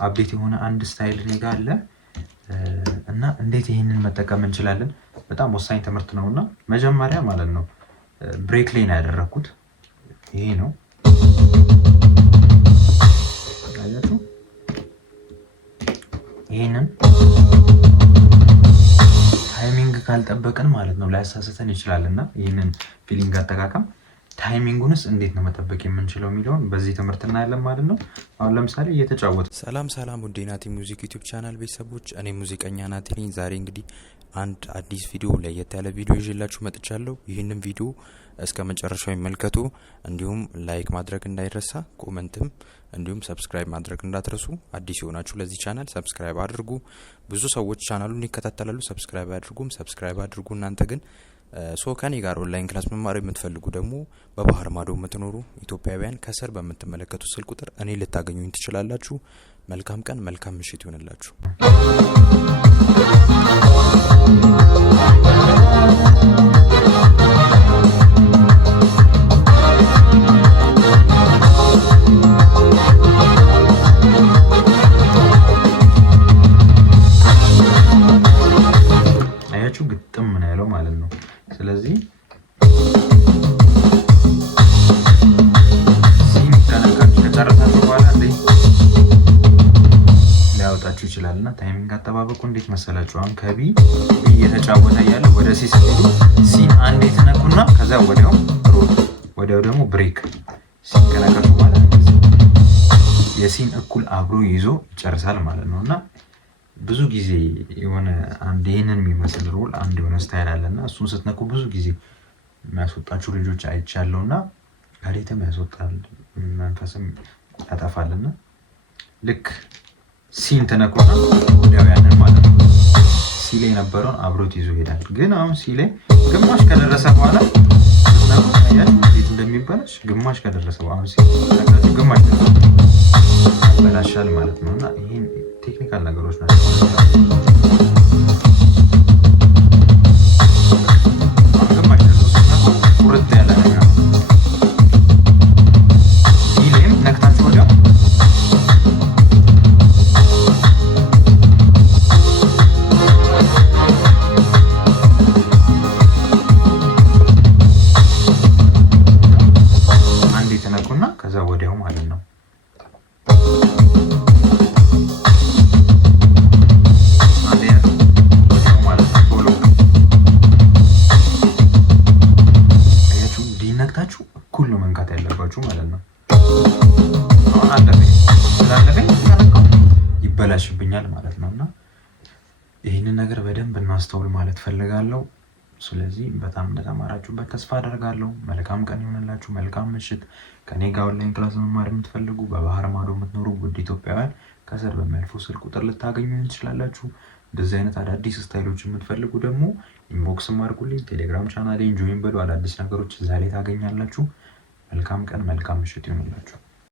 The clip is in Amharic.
አፕዴት የሆነ አንድ ስታይል እኔ ጋር አለ እና እንዴት ይሄንን መጠቀም እንችላለን በጣም ወሳኝ ትምህርት ነውና መጀመሪያ ማለት ነው ብሬክ ላይ ነው ያደረኩት። ይሄ ነው አያችሁ፣ ይሄንን ታይሚንግ ካልጠበቅን ማለት ነው ላያሳስተን ይችላልና ይሄንን ፊሊንግ አጠቃቀም ታይሚንጉንስ እንዴት ነው መጠበቅ የምንችለው የሚለውን በዚህ ትምህርት እናያለን ማለት ነው። አሁን ለምሳሌ እየተጫወተ ሰላም ውድ ናቲ ሙዚክ ዩቲዩብ ቻናል ቤተሰቦች፣ እኔ ሙዚቀኛ ናቲ ነኝ። ዛሬ እንግዲህ አንድ አዲስ ቪዲዮ ለየት ያለ ቪዲዮ ይዤላችሁ መጥቻለሁ። ይህንን ቪዲዮ እስከ መጨረሻው ይመልከቱ። እንዲሁም ላይክ ማድረግ እንዳይረሳ፣ ኮሜንትም እንዲሁም ሰብስክራይብ ማድረግ እንዳትረሱ። አዲስ የሆናችሁ ለዚህ ቻናል ሰብስክራይብ አድርጉ። ብዙ ሰዎች ቻናሉን ይከታተላሉ፣ ሰብስክራይብ አድርጉ። እናንተ ግን ከኔ ጋር ኦንላይን ክላስ መማር የምትፈልጉ ደግሞ በባህር ማዶ የምትኖሩ ኢትዮጵያውያን ከስር በምትመለከቱ ስልክ ቁጥር እኔ ልታገኙኝ ትችላላችሁ። መልካም ቀን፣ መልካም ምሽት ይሁንላችሁ። አያችሁ ግጥም ምን ያለው ማለት ነው። ስለዚህ ሲን ከነካችሁ ከጨረሳችሁ በኋላ ሊያወጣችሁ ይችላልና ታይሚንግ አጠባበቁ እንዴት መሰላችሁ? አሁን ከቢ እየተጫወተ ያለ ወደ ሲ ስትሄዱ ሲን አንዴ ተነኩና ከዛ ወዲያው ደግሞ ብሬክ ሲን ከነካችሁ በኋላ የሲን እኩል አብሮ ይዞ ይጨርሳል ማለት ነውና ብዙ ጊዜ የሆነ አንድ ይሄንን የሚመስል ሮል አንድ የሆነ ስታይል አለና እሱን ስትነኩ ብዙ ጊዜ የሚያስወጣችሁ ልጆች አይቻለውና ከሬትም ያስወጣል መንፈስም ያጠፋልና ልክ ሲን ተነኩና ወዲያው ያንን ማለት ነው ሲ ላይ የነበረውን አብሮት ይዞ ይሄዳል። ግን አሁን ሲ ላይ ግማሽ ከደረሰ በኋላ ነው ያያል እንዴት እንደሚበላሽ። ግማሽ ከደረሰ በኋላ ሲ ግማሽ ይበላሻል ማለት ነውና ይሄን ቴክኒካል ነገሮች ናቸው። ግማሽ ቁርጥ ያለ ነገር ሲሌም ነክታችሁ ወዲያው አንዴ ተነኩና ከዛ ወዲያው ማለት ነው እኩል ነው መንካት ያለባችሁ ማለት ነው። አሁን ስላለፈኝ ይበላሽብኛል ማለት ነውና ይህንን ነገር በደንብ እናስተውል ማለት ፈልጋለሁ። ስለዚህ በጣም እንደተማራችሁበት ተስፋ አደርጋለሁ። መልካም ቀን ይሆንላችሁ። መልካም ምሽት። ከኔ ጋር ኦንላይን ክላስ መማር የምትፈልጉ በባህር ማዶ የምትኖሩ ውድ ኢትዮጵያውያን ከስር በሚያልፈው ስልክ ቁጥር ልታገኙ ትችላላችሁ። እንደዚህ አይነት አዳዲስ ስታይሎች የምትፈልጉ ደግሞ ኢንቦክስም አድርጉልኝ። ቴሌግራም ቻናሌን ጆይን በሉ። አዳዲስ ነገሮች እዛ ላይ ታገኛላችሁ። መልካም ቀን፣ መልካም ምሽት ይሁንላችሁ።